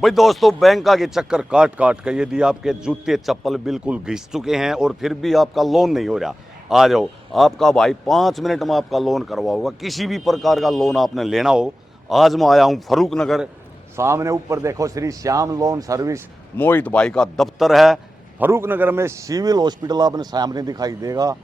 भाई दोस्तों, बैंक के चक्कर काट काट कर यदि आपके जूते चप्पल बिल्कुल घिस चुके हैं और फिर भी आपका लोन नहीं हो रहा, आ जाओ। आपका भाई 5 मिनट में आपका लोन करवाऊंगा। किसी भी प्रकार का लोन आपने लेना हो, आज मैं आया हूँ फरूक नगर। सामने ऊपर देखो, श्री श्याम लोन सर्विस मोहित भाई का दफ्तर है। फरूक नगर में सिविल हॉस्पिटल आपने सामने दिखाई देगा।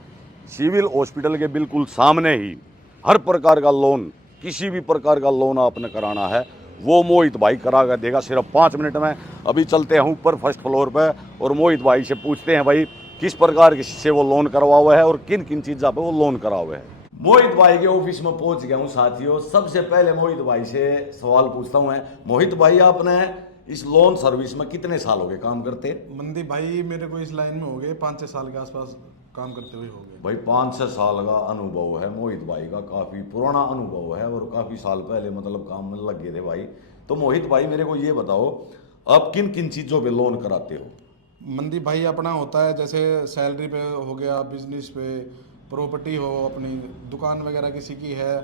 सिविल हॉस्पिटल के बिल्कुल सामने ही हर प्रकार का लोन, किसी भी प्रकार का लोन आपने कराना है वो मोहित भाई करा कर देगा सिर्फ 5 मिनट में। अभी चलते हैं ऊपर फर्स्ट फ्लोर पे और मोहित भाई से पूछते हैं भाई किस प्रकार से वो लोन करवा हुआ है और किन किन चीज़ों पे वो लोन करा हुआ है। मोहित भाई के ऑफिस में पहुंच गया हूँ साथियों। सबसे पहले मोहित भाई से सवाल पूछता हूँ। मोहित भाई, आपने इस लोन सर्विस में कितने साल हो गए काम करते? मंदी भाई मेरे को इस लाइन में हो गए 5-6 साल के आसपास काम करते हुए हो गए। भाई 5-6 साल का अनुभव है मोहित भाई का, काफ़ी पुराना अनुभव है और काफ़ी साल पहले मतलब काम में लग गए थे भाई। तो मोहित भाई मेरे को ये बताओ, आप किन किन चीज़ों पे लोन कराते हो? मंदी भाई अपना होता है जैसे सैलरी पे हो गया, बिजनेस पे, प्रॉपर्टी हो, अपनी दुकान वगैरह किसी की है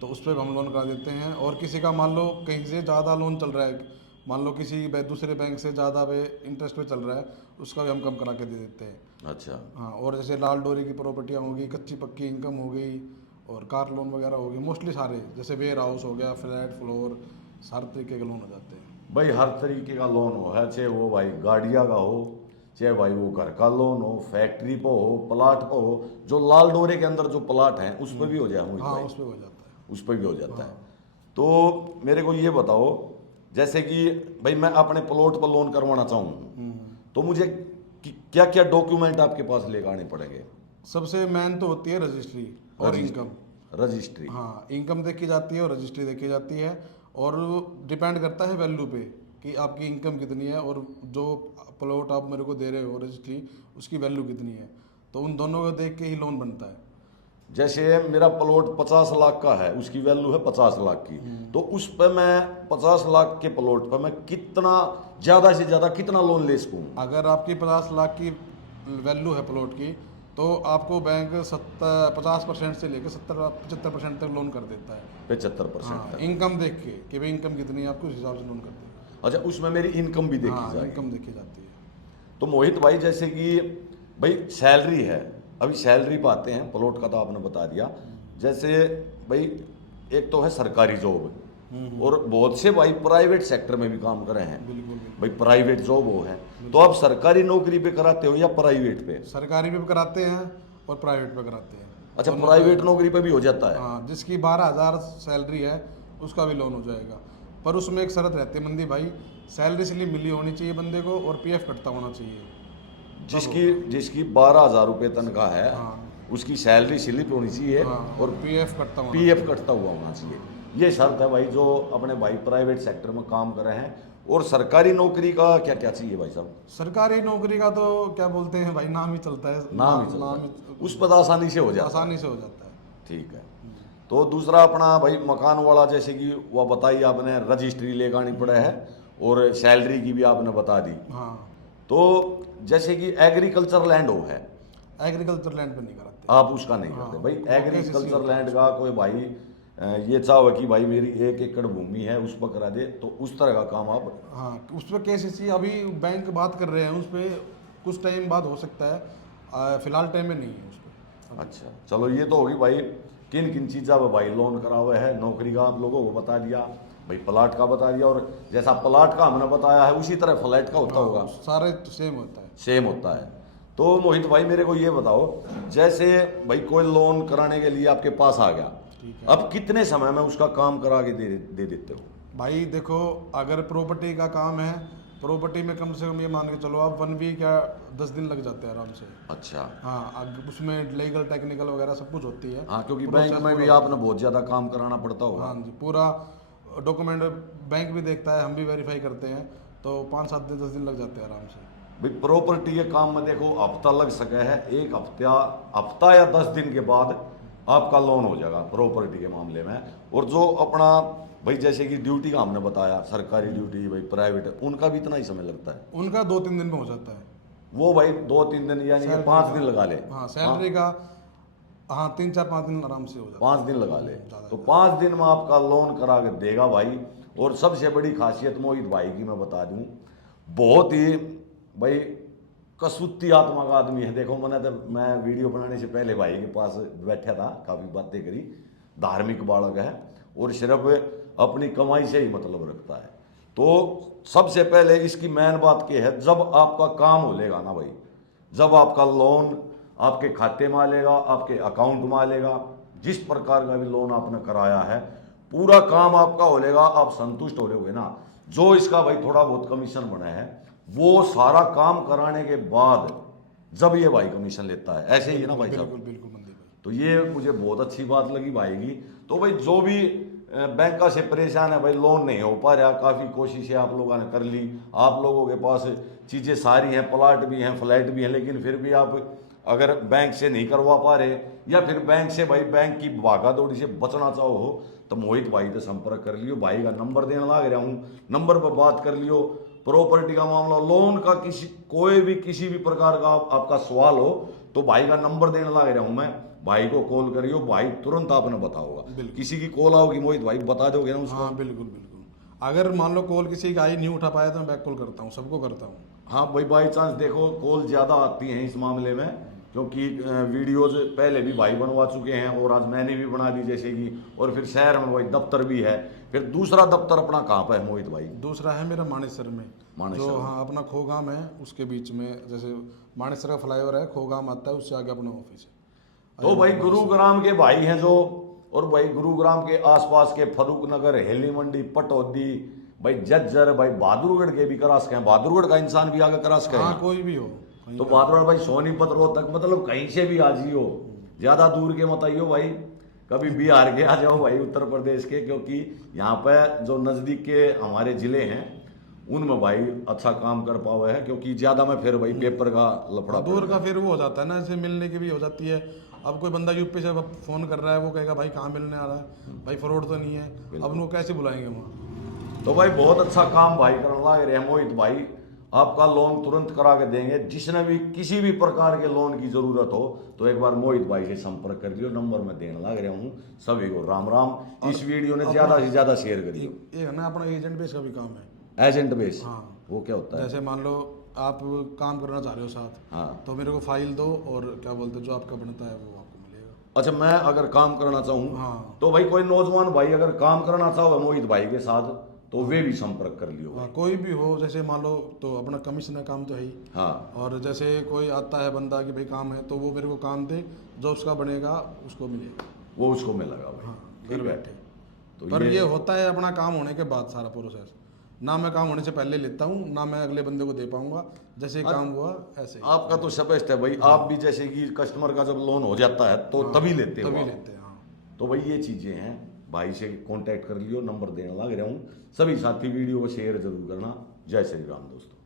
तो उस पर भी हम लोन करा देते हैं। और किसी का मान लो कहीं से ज़्यादा लोन चल रहा है, मान लो किसी दूसरे बैंक से ज़्यादा पे इंटरेस्ट पे चल रहा है, उसका भी हम कम करा के दे देते हैं। अच्छा। हाँ, और जैसे लाल डोरी की प्रॉपर्टियाँ होगी, कच्ची पक्की इनकम हो गई और कार लोन वगैरह हो गई, मोस्टली सारे जैसे वेयर हाउस हो गया, फ्लैट फ्लोर, सारे तरीके के लोन हो जाते हैं। भाई हर तरीके का लोन हो है, चाहे वो भाई गाड़िया का हो, चाहे भाई वो घर का लोन हो, फैक्ट्री पे हो, प्लाट पे हो। जो लाल डोरे के अंदर जो प्लाट हैं उस पर भी हो जाए मोहित हाँ, भाई? उस पर हो जाता है। उस पर भी हो जाता है। हाँ। तो मेरे को ये बताओ, जैसे कि भाई मैं अपने प्लॉट पर लोन करवाना चाहूँ तो मुझे क्या क्या डॉक्यूमेंट आपके पास लेकर आने पड़ेंगे? सबसे मेन तो होती है रजिस्ट्री और इनकम। रजिस्ट्री। हाँ, इनकम देखी जाती है और रजिस्ट्री देखी जाती है। और डिपेंड करता है वैल्यू पे कि आपकी इनकम कितनी है और जो प्लॉट आप मेरे को दे रहे हो रजिस्ट्री, उसकी वैल्यू कितनी है। तो उन दोनों को देख के ही लोन बनता है। जैसे मेरा प्लॉट 50 लाख का है, उसकी वैल्यू है 50 लाख की, तो उस पर मैं 50 लाख के प्लॉट पर मैं कितना ज़्यादा से ज़्यादा कितना लोन ले सकूँ? अगर आपकी 50 लाख की वैल्यू है प्लॉट की, तो आपको बैंक 50% से लेकर 70-75% तक लोन कर देता है। 75% हाँ, तक? इनकम देख के कि भाई इनकम कितनी है आपको, उस हिसाब से लोन कर देगा। अच्छा, उसमें मेरी इनकम भी देखी हाँ, जाएगी? इनकम देखी जाती है। तो मोहित भाई, जैसे कि भाई सैलरी है, अभी सैलरी पाते हैं, प्लॉट का तो आपने बता दिया। जैसे भाई एक तो है सरकारी जॉब और बहुत से भाई प्राइवेट सेक्टर में भी काम कर रहे हैं। बिल्कुल बिल्कुल। भाई प्राइवेट जॉब वो है, तो आप सरकारी नौकरी पे कराते हो या प्राइवेट पे? सरकारी पे भी कराते हैं और प्राइवेट पे कराते हैं। अच्छा, दोनों प्राइवेट पे। नौकरी पे भी हो जाता है? हाँ, जिसकी 12,000 सैलरी है उसका भी लोन हो जाएगा। पर उसमें एक शर्त रहती है मंदी भाई, सैलरी स्लिप मिली होनी चाहिए बंदे को और पीएफ कटता होना चाहिए। जिसकी जिसकी 12,000 रुपये तनख्वाह है, हाँ। उसकी सैलरी स्लिप होनी चाहिए हाँ, और और पीएफ कटता होना पीएफ चाहिए। कटता हुआ होना चाहिए। ये शर्त है भाई जो अपने भाई प्राइवेट सेक्टर में काम कर रहे हैं। और सरकारी नौकरी का क्या क्या चाहिए भाई साहब? सरकारी नौकरी का तो क्या बोलते हैं भाई, नाम ही चलता है। नाम ही चलता है, उस पर आसानी से हो जाता है। आसानी से हो जाता है। ठीक है। तो दूसरा अपना भाई मकान वाला, जैसे कि वह बताई आपने, रजिस्ट्री लेकर आनी पड़े है और सैलरी की भी आपने बता दी। हाँ, तो जैसे कि एग्रीकल्चर लैंड हो है, एग्रीकल्चर लैंड पे नहीं कराते। आप उसका नहीं हाँ, करते भाई? वो KCC एग्रीकल्चर होता है लैंड का कोई भाई ये चाहो कि भाई मेरी 1 एकड़ भूमि है उस पर करा दे, तो उस तरह का काम आप? हाँ, उस पर केसीसी अभी बैंक बात कर रहे हैं, उस पर कुछ टाइम बाद हो सकता है, फिलहाल टाइम में नहीं है उस पर। अच्छा, चलो ये तो होगी भाई किन किन चीज़ों पर भाई लोन करा हुआ है। नौकरी का आप लोगों को बता दिया, भाई प्लाट का बता दिया, और जैसा प्लाट का हमने बताया है उसी तरह फ्लैट का होता होगा? सारे सेम होता है। सेम होता है। तो मोहित भाई मेरे को ये बताओ, जैसे भाई कोई लोन कराने के लिए आपके पास आ गया, ठीक है अब कितने समय में उसका काम करा के दे देते हो? भाई, देखो अगर प्रॉपर्टी का काम है, प्रॉपर्टी में कम से कम ये मान के चलो आप 1 वीक या 10 दिन लग जाते हैं आराम से। अच्छा। हाँ, उसमें लीगल टेक्निकल वगैरह सब कुछ होती है। हाँ, क्योंकि प्रोसेस बैंक में भी पूरा आपने बहुत ज़्यादा काम कराना पड़ता होगा। हाँ जी, पूरा डॉक्यूमेंट बैंक भी देखता है, हम भी वेरीफाई करते हैं, तो 5-7 दिन 10 दिन लग जाते हैं आराम से। भाई प्रॉपर्टी के काम में देखो हफ्ता लग सके है, एक हफ्ता या 10 दिन के बाद आपका लोन हो जाएगा प्रॉपर्टी के मामले में। और जो अपना भाई जैसे कि ड्यूटी का हमने बताया, सरकारी ड्यूटी भाई प्राइवेट, उनका भी इतना ही समय लगता है? उनका 2-3 दिन में हो जाता है। वो भाई 2-3 दिन यानी कि सैलरी 5 का। दिन लगा ले? हाँ, सैलरी का। हाँ, 3-4-5 दिन आराम से हो जाता 5 दिन लगा ले, ज़्यादा तो है। 5 दिन में आपका लोन करा के देगा भाई। और सबसे बड़ी खासियत मोहित भाई की मैं बता दूं, बहुत ही भाई कसूती आत्मा का आदमी है। देखो मैं वीडियो बनाने से पहले भाई के पास बैठा था, काफ़ी बातें करी। धार्मिक बालक है और सिर्फ अपनी कमाई से ही मतलब रखता है। तो सबसे पहले इसकी मेन बात क्या है, जब आपका काम हो लेगा ना भाई, जब आपका लोन आपके खाते में आ लेगा, आपके अकाउंट में आ लेगा, जिस प्रकार का भी लोन आपने कराया है पूरा काम आपका हो लेगा, आप संतुष्ट हो रहे ना। जो इसका भाई थोड़ा बहुत कमीशन बना है वो सारा काम कराने के बाद जब ये भाई कमीशन लेता है, ऐसे ही है ना भाई साहब। बिल्कुल बिल्कुल मनदीप भाई। तो ये मुझे बहुत अच्छी बात लगी भाई की। तो भाई जो भी बैंका से परेशान है भाई, लोन नहीं हो पा रहा, काफ़ी कोशिशें आप लोगों ने कर ली, आप लोगों के पास चीज़ें सारी हैं, प्लाट भी हैं, फ्लैट भी हैं, लेकिन फिर भी आप अगर बैंक से नहीं करवा पा रहे या फिर बैंक से भाई बैंक की भागा दौड़ी से बचना चाहो हो तो मोहित भाई से संपर्क कर लियो। भाई का नंबर देने लग रहा हूँ, नंबर पर बात कर लियो। प्रॉपर्टी का मामला, लोन का, कोई भी किसी भी प्रकार का आपका सवाल हो तो भाई का नंबर देने लग रहा हूँ मैं, भाई को कॉल करियो, भाई तुरंत आपने बताओगा। किसी की कॉल आओगी मोहित भाई बता दोगे ना उसको? हाँ बिल्कुल बिल्कुल। अगर मान लो कॉल किसी का आई नहीं उठा पाया तो मैं बैक कॉल करता हूँ, सबको करता हूँ। हाँ भाई, बाई चांस देखो कॉल ज़्यादा आती हैं इस मामले में, क्योंकि वीडियोज पहले भी भाई बनवा चुके हैं और आज मैंने भी बना दी जैसे कि, और फिर शहर में भाई दफ्तर भी है। फिर दूसरा दफ्तर अपना कहाँ पर है मोहित भाई? दूसरा है मेरा मानेसर में, मानेसर जो में। हाँ अपना खोगाम है उसके बीच में, जैसे मानेसर का फ्लाईओवर है, खोगाम आता है, उससे आगे अपना ऑफिस है। तो भाई गुरुग्राम के भाई हैं जो, और भाई गुरुग्राम के आसपास के फरूक नगर, हेली मंडी, पटौदी, भाई जज्जर, भाई बहादुरगढ़ के भी करा सके, बहादुरगढ़ का इंसान भी आगे करा सके। हाँ कोई भी हो, कहीं तो का। बहादुरगढ़ भाई सोनीपत रोहतक, मतलब कहीं से भी आ जियो, ज्यादा दूर के मत आइयो भाई, कभी बिहार के आ जाओ भाई, उत्तर प्रदेश के, क्योंकि यहाँ पे जो नजदीक के हमारे जिले हैं उनमें भाई अच्छा काम कर पावे है, क्योंकि ज्यादा में फिर भाई पेपर का लफड़ा दूर का फिर वो हो जाता है ना, ऐसे मिलने की भी हो जाती है। अब कोई बंदा यूपी से फोन कर रहा है, वो कहेगा भाई कहाँ मिलने आ रहा है, भाई फ्रॉड तो नहीं है, अब उनको कैसे बुलाएंगे वहाँ। तो भाई बहुत अच्छा काम भाई करने लग रहे हैं मोहित भाई, आपका लोन तुरंत करा के देंगे। जिसने भी किसी भी प्रकार के लोन की जरूरत हो तो एक बार मोहित भाई से संपर्क कर लियो, नंबर मैं देने लग रहा हूँ सभी को। राम राम। इस वीडियो ने ज्यादा से ज्यादा शेयर करियो। ये है ना अपना एजेंट बेस का भी काम है। Agent base? हाँ। वो क्या होता है? जैसे मान लो आप काम करना चाह रहे हो साथ, हाँ। तो मेरे को फाइल दो और क्या बोलते हैं जो आपका बनता है वो आपको मिलेगा। अच्छा, मैं अगर काम करना चाहूँ हाँ। तो भाई कोई नौजवान भाई अगर काम करना चाहो मोहित भाई के साथ तो वे भी संपर्क कर लियो। हाँ, कोई भी हो, जैसे मान लो तो अपना कमीशन का काम तो है ही। हाँ। और जैसे कोई आता है बंदा कि भाई काम है, तो वो मेरे को काम दे, जो उसका बनेगा उसको मिलेगा, वो उसको मिलेगा भाई। हाँ ठीक घर है। बैठे। तो पर ये होता है अपना काम होने के बाद सारा प्रोसेस, ना मैं काम होने से पहले लेता हूँ, ना मैं अगले बंदे को दे पाऊंगा, जैसे ही काम हुआ ऐसे ही। आपका तो स्पष्ट है भाई, आप भी जैसे कि कस्टमर का जब लोन हो जाता है तो तभी लेते हो तभी आप। लेते हैं हाँ। तो भाई ये चीजें हैं, भाई से कांटेक्ट कर लियो, नंबर देने लग रहा हूँ। सभी साथी वीडियो को शेयर जरूर करना। जय श्री राम दोस्तों।